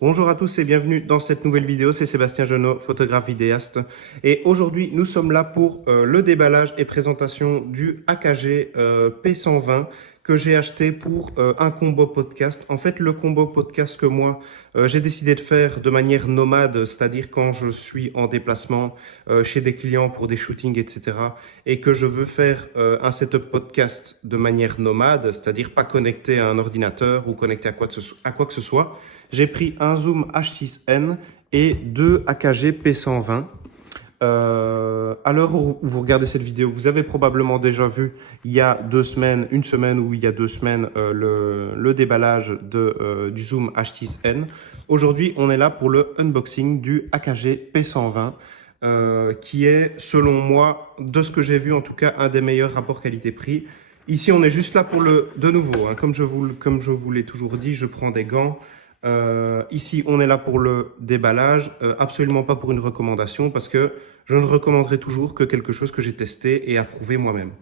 Bonjour à tous et bienvenue dans cette nouvelle vidéo, c'est Sébastien Genot, photographe vidéaste. Et aujourd'hui, nous sommes là pour le déballage et présentation du AKG P120 que j'ai acheté pour un combo podcast. En fait, le combo podcast que moi, j'ai décidé de faire de manière nomade, c'est-à-dire quand je suis en déplacement chez des clients pour des shootings, etc. et que je veux faire un setup podcast de manière nomade, c'est-à-dire pas connecté à un ordinateur ou connecté à quoi que ce soit. J'ai pris un Zoom H6N et deux AKG P120. À l'heure où vous regardez cette vidéo, vous avez probablement déjà vu il y a 2 semaines, une semaine ou il y a 2 semaines, le déballage du Zoom H6N. Aujourd'hui, on est là pour le unboxing du AKG P120, qui est, selon moi, de ce que j'ai vu en tout cas, un des meilleurs rapports qualité-prix. Ici, on est juste là pour de nouveau, hein, comme je vous l'ai toujours dit, je prends des gants. Ici, on est là pour le déballage, absolument pas pour une recommandation, parce que je ne recommanderai toujours que quelque chose que j'ai testé et approuvé moi-même.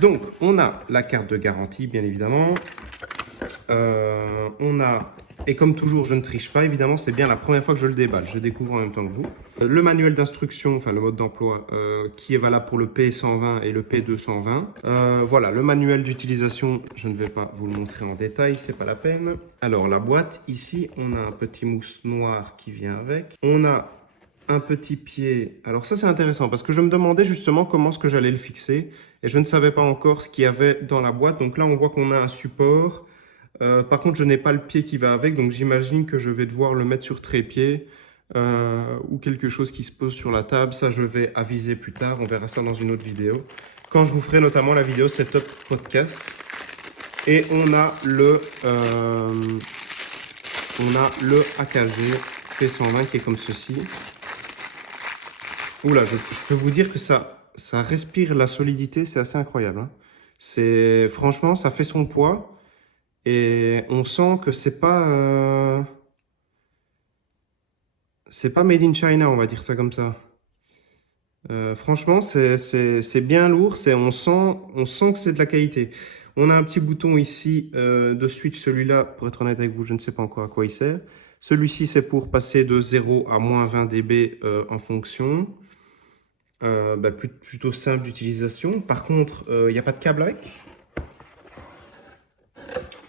Donc, on a la carte de garantie, bien évidemment. Et comme toujours, je ne triche pas, évidemment, c'est bien la première fois que je le déballe. Je découvre en même temps que vous. Le manuel d'instruction, enfin le mode d'emploi, qui est valable pour le P120 et le P220. Voilà, le manuel d'utilisation, je ne vais pas vous le montrer en détail, c'est pas la peine. Alors, la boîte, ici, on a un petit mousse noir qui vient avec. On a un petit pied. Alors ça, c'est intéressant parce que je me demandais justement comment est-ce que j'allais le fixer et je ne savais pas encore ce qu'il y avait dans la boîte. Donc là, on voit qu'on a un support. Par contre, je n'ai pas le pied qui va avec, donc j'imagine que je vais devoir le mettre sur trépied ou quelque chose qui se pose sur la table. Ça, je vais aviser plus tard. On verra ça dans une autre vidéo. Quand je vous ferai notamment la vidéo setup podcast. Et on a le AKG P120 qui est comme ceci. Oula, je peux vous dire que ça respire la solidité, c'est assez incroyable, hein. Franchement, ça fait son poids. Et on sent que c'est pas made in China, on va dire ça comme ça. Franchement, c'est bien lourd. On sent que c'est de la qualité. On a un petit bouton ici de switch. Celui-là, pour être honnête avec vous, je ne sais pas encore à quoi il sert. Celui-ci, c'est pour passer de 0 à moins 20 dB en fonction. Plutôt simple d'utilisation. Par contre, il n'y a pas de câble avec.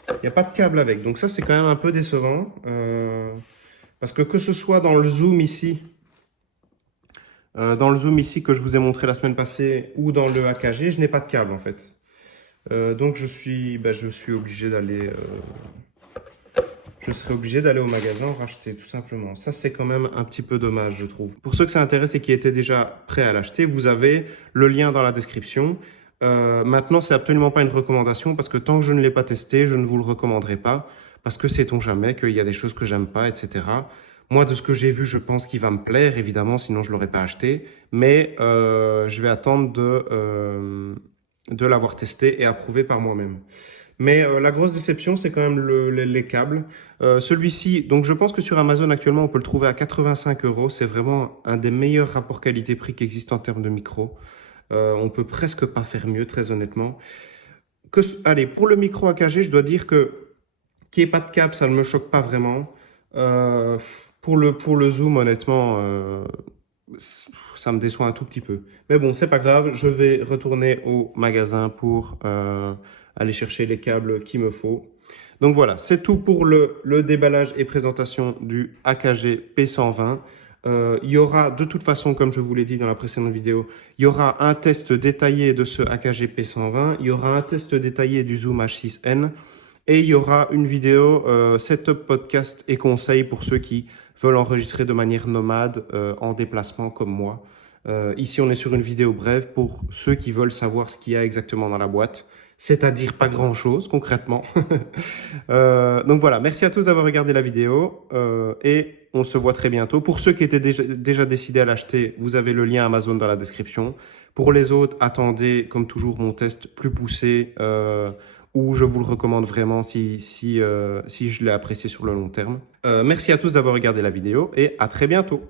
Il n'y a pas de câble avec, donc ça c'est quand même un peu décevant. Parce que ce soit dans le zoom ici, que je vous ai montré la semaine passée, ou dans le AKG, je n'ai pas de câble en fait. Donc je suis obligé d'aller... je serai obligé d'aller au magasin racheter, tout simplement. Ça, c'est quand même un petit peu dommage, je trouve. Pour ceux que ça intéresse et qui étaient déjà prêts à l'acheter, vous avez le lien dans la description. Maintenant, c'est absolument pas une recommandation parce que tant que je ne l'ai pas testé, je ne vous le recommanderai pas parce que sait-on jamais qu'il y a des choses que j'aime pas, etc. Moi, de ce que j'ai vu, je pense qu'il va me plaire, évidemment, sinon je l'aurais pas acheté. Mais je vais attendre de l'avoir testé et approuvé par moi-même. Mais la grosse déception, c'est quand même les câbles. Celui-ci, donc je pense que sur Amazon actuellement, on peut le trouver à 85 €. C'est vraiment un des meilleurs rapports qualité-prix qui existent en termes de micro. On peut presque pas faire mieux, très honnêtement. Allez, pour le micro AKG, je dois dire que qu'il n'y ait pas de câble, ça ne me choque pas vraiment. Pour le zoom, honnêtement, ça me déçoit un tout petit peu. Mais bon, c'est pas grave, je vais retourner au magasin pour aller chercher les câbles qu'il me faut. Donc voilà, c'est tout pour le déballage et présentation du AKG P120. Il y aura de toute façon, comme je vous l'ai dit dans la précédente vidéo, il y aura un test détaillé de ce AKG P120, il y aura un test détaillé du Zoom H6N et il y aura une vidéo setup podcast et conseils pour ceux qui veulent enregistrer de manière nomade en déplacement comme moi. Ici, on est sur une vidéo brève pour ceux qui veulent savoir ce qu'il y a exactement dans la boîte, c'est-à-dire pas grand-chose concrètement. Donc voilà, merci à tous d'avoir regardé la vidéo et on se voit très bientôt. Pour ceux qui étaient déjà décidés à l'acheter, vous avez le lien Amazon dans la description. Pour les autres, attendez comme toujours mon test plus poussé où je vous le recommande vraiment si je l'ai apprécié sur le long terme. Merci à tous d'avoir regardé la vidéo et à très bientôt.